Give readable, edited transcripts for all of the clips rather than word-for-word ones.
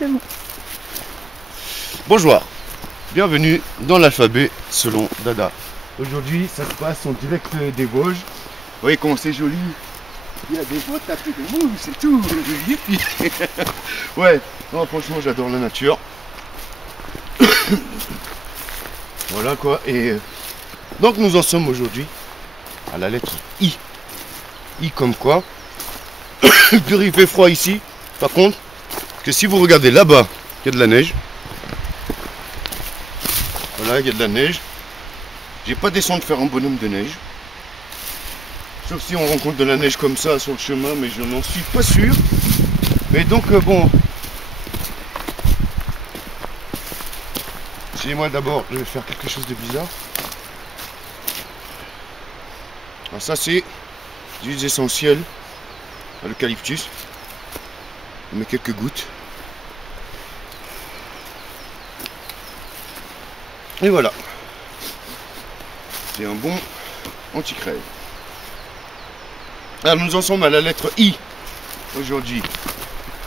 C'est bon. Bonjour, bienvenue dans l'alphabet selon Dada. Aujourd'hui, ça se passe en direct des Vosges. Vous voyez comment c'est joli. Il y a des beaux tapis de mousse, c'est tout. Ouais, non, franchement, j'adore la nature. Voilà quoi. Et donc, nous en sommes aujourd'hui à la lettre I. I comme quoi. Pur, il fait froid ici. Par contre, que si vous regardez là-bas, il y a de la neige. Voilà, il y a de la neige. J'ai pas descendu faire un bonhomme de neige. Sauf si on rencontre de la neige comme ça sur le chemin, mais je n'en suis pas sûr. Mais donc bon. Chez moi d'abord, je vais faire quelque chose de bizarre. Alors ça c'est d'huiles essentielles à l'eucalyptus. On met quelques gouttes. Et voilà. C'est un bon anti-crève. Alors nous en sommes à la lettre I aujourd'hui.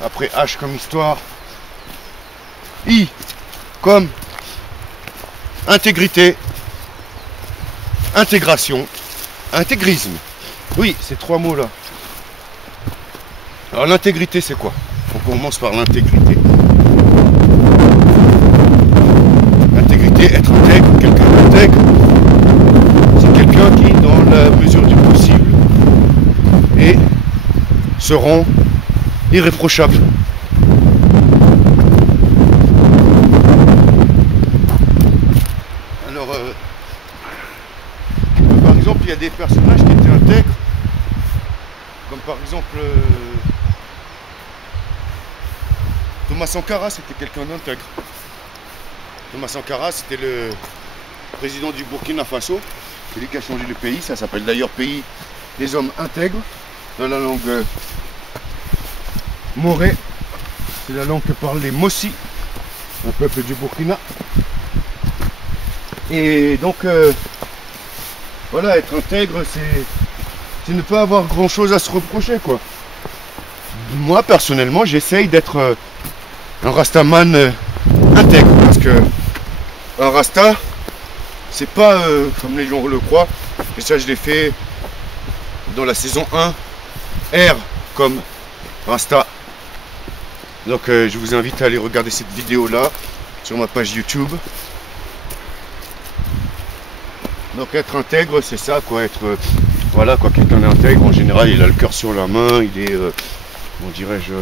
Après H comme histoire. I comme intégrité, intégration, intégrisme. Oui, ces trois mots là. Alors l'intégrité c'est quoi? On commence par l'intégrité. L'intégrité, être intègre, quelqu'un d'intègre, c'est quelqu'un qui, dans la mesure du possible, et se rend irréprochable. Alors, par exemple, il y a des personnages qui étaient intègres, comme par exemple Thomas Sankara, c'était quelqu'un d'intègre. Thomas Sankara, c'était le président du Burkina Faso, c'est lui qui a changé le pays, ça s'appelle d'ailleurs pays des hommes intègres, dans la langue moré, c'est la langue que parlent les Mossi, un peuple du Burkina. Et donc, voilà, être intègre, c'est ne pas avoir grand chose à se reprocher, quoi. Moi, personnellement, j'essaye d'être un rastaman intègre, parce que un rasta, c'est pas comme les gens le croient, et ça je l'ai fait dans la saison 1, R comme rasta. Donc je vous invite à aller regarder cette vidéo là sur ma page YouTube. Donc être intègre, c'est ça quoi, être voilà quoi, quelqu'un d'intègre en général, il a le cœur sur la main, il est comment dirais-je,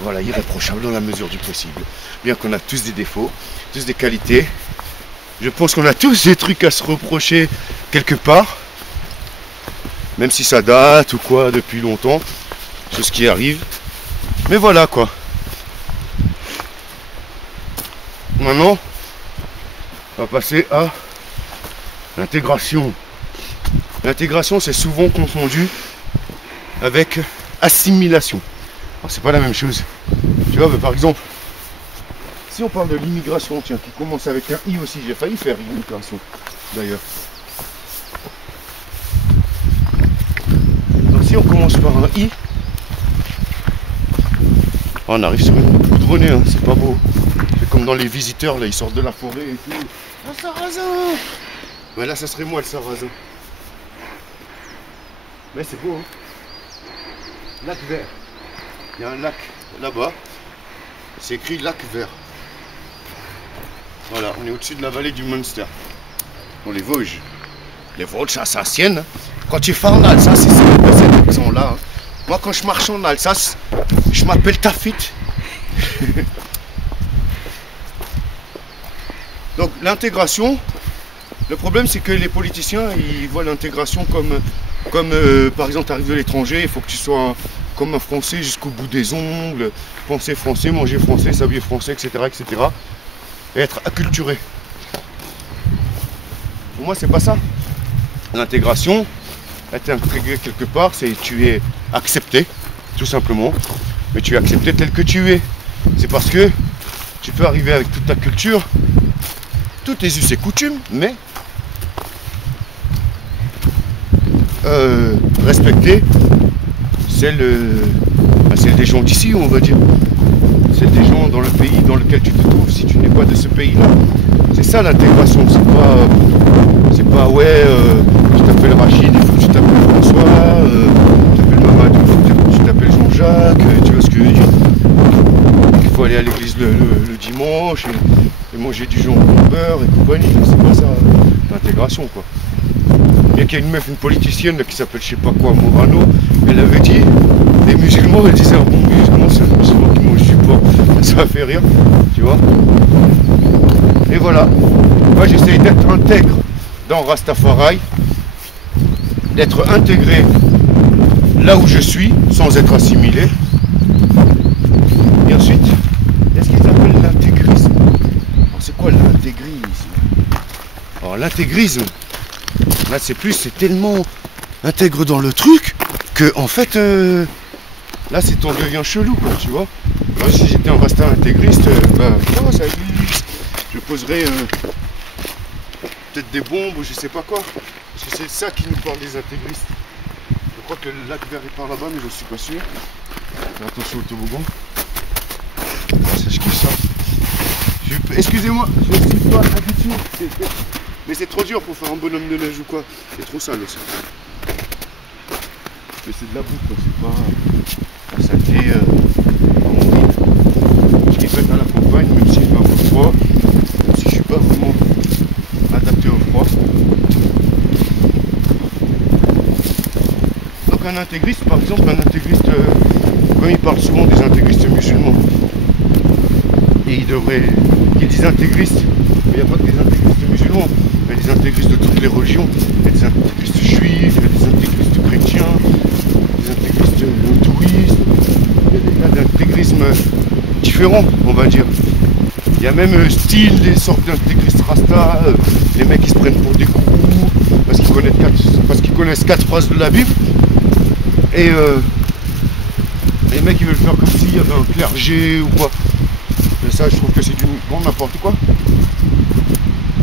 voilà, irréprochable dans la mesure du possible. Bien qu'on a tous des défauts, tous des qualités. Je pense qu'on a tous des trucs à se reprocher quelque part. Même si ça date ou quoi depuis longtemps. C'est ce qui arrive. Mais voilà quoi. Maintenant, on va passer à l'intégration. L'intégration, c'est souvent confondu avec assimilation. Alors, c'est pas la même chose. Tu vois, mais par exemple, si on parle de l'immigration, tiens, qui commence avec un I aussi, j'ai failli faire immigration, d'ailleurs. Donc si on commence par un I, on arrive sur une route goudronnée, hein, c'est pas beau. C'est comme dans les visiteurs, là, ils sortent de la forêt et tout. Un sarrasin! Mais là, ça serait moi le sarrasin. Mais c'est beau, hein. Lac vert. Il y a un lac là-bas. C'est écrit lac vert. Voilà, on est au-dessus de la vallée du Munster. Dans les Vosges. Les Vosges alsaciennes. Quand tu vas en Alsace, c'est cet accent-là. Hein. Moi, quand je marche en Alsace, je m'appelle Tafit. Donc, l'intégration, le problème, c'est que les politiciens, ils voient l'intégration comme par exemple, tu arrives de l'étranger, il faut que tu sois comme un Français jusqu'au bout des ongles, penser français, manger français, s'habiller français, etc., etc. Et être acculturé. Pour moi, c'est pas ça. L'intégration, être intégré quelque part, c'est tu es accepté, tout simplement. Mais tu es accepté tel que tu es. C'est parce que tu peux arriver avec toute ta culture, tous tes us et coutumes, mais respecter celle bah, celle des gens d'ici, on va dire. Celle des gens dans le pays dans lequel tu te trouves si tu n'es pas de ce pays-là. C'est ça l'intégration, c'est pas ouais, tu t'appelles Rachid, il faut que tu t'appelles François, tu t'appelles Mamadou, il faut que tu t'appelles Jean-Jacques, tu vois ce que je veux dire. Il faut aller à l'église le dimanche et manger du jambon au beurre et compagnie, c'est pas ça l'intégration quoi. Bien qu'il y a une meuf, une politicienne là, qui s'appelle je sais pas quoi, Morano, elle avait dit, les musulmans, elle disait un bon musulman, c'est un musulman qui mange du porc, ça a fait rire, tu vois. Et voilà, moi j'essaye d'être intègre dans Rastafari, d'être intégré là où je suis, sans être assimilé. Et ensuite, est-ce qu'ils appellent l'intégrisme? Alors c'est quoi l'intégrisme? Alors l'intégrisme, là c'est tellement intègre dans le truc que en fait là c'est on devient chelou quoi, tu vois. Moi si j'étais un rasta intégriste, oh, ça existe. Je poserais peut-être des bombes ou je sais pas quoi. Parce que c'est ça qui nous parle des intégristes. Je crois que le lac vert est par là-bas mais je suis pas sûr. Fais attention au toboggan. Ça je kiffe ça. Excusez-moi, je ne suis pas habitué. Mais c'est trop dur pour faire un bonhomme de neige ou quoi. C'est trop sale aussi. Mais c'est de la boue quoi, c'est pas la saleté comme on dit. Je l'ai faite à la campagne, même si je vais avoir froid, même si je suis pas vraiment adapté au froid. Donc un intégriste, par exemple, un intégriste, comme il parle souvent des intégristes musulmans, et ils disent intégristes, mais il n'y a pas que des intégristes musulmans, il y a des intégristes de toutes les religions, il y a des intégristes juifs, il y a des intégristes chrétiens, des intégristes hindouistes, il y a des tas d'intégrismes différents, on va dire. Il y a même style des sortes d'intégristes rasta, les mecs qui se prennent pour des gourous, parce qu'ils connaissent 4 phrases de la Bible, et les mecs ils veulent faire comme s'il y avait un clergé ou quoi. Et ça je trouve que c'est du bon n'importe quoi.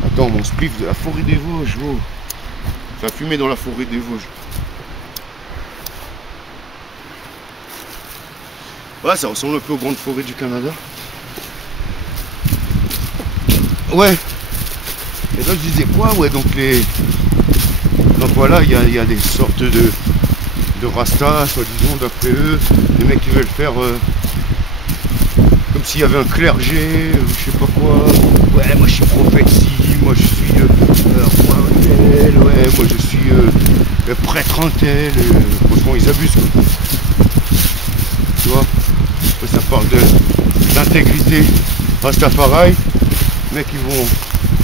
Attends, mon spliff de la forêt des Vosges, oh. Ça a fumé dans la forêt des Vosges. Ouais, ça ressemble un peu aux grandes forêts du Canada. Ouais. Et là je disais quoi? Ouais, donc voilà, il y a des sortes de rastas, soi-disant, d'après eux. Les mecs qui veulent faire comme s'il y avait un clergé, je sais pas quoi. Ouais, moi je suis prophète si, moi je suis roi un tel, ouais, moi je suis prêtre un tel. Franchement, ils abusent quoi. Tu vois, ça parle d'intégrité Rastafari. Les mecs ils vont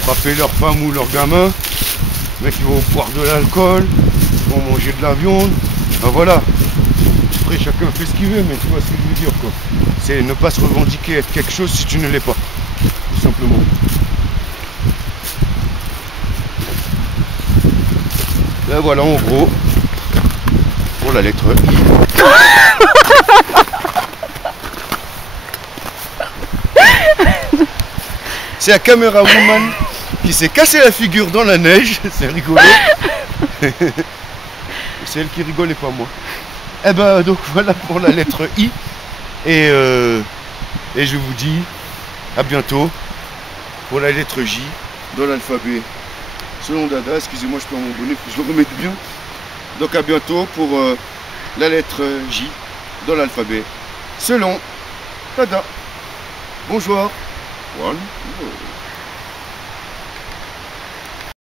frapper leur femme ou leur gamin. Les mecs ils vont boire de l'alcool, ils vont manger de la viande. Ben voilà. Après chacun fait ce qu'il veut, mais tu vois ce que je veux dire quoi. C'est ne pas se revendiquer être quelque chose si tu ne l'es pas. Tout simplement. Là voilà en gros pour la lettre I. C'est la caméra woman qui s'est cassé la figure dans la neige, c'est rigolo. C'est elle qui rigole et pas moi. Et ben donc voilà pour la lettre I. Et je vous dis à bientôt pour la lettre J dans l'alphabet. Selon Dada, excusez-moi, je perds mon bonnet, faut que je le remette bien. Donc à bientôt pour la lettre J dans l'alphabet. Selon Dada. Bonjour. One.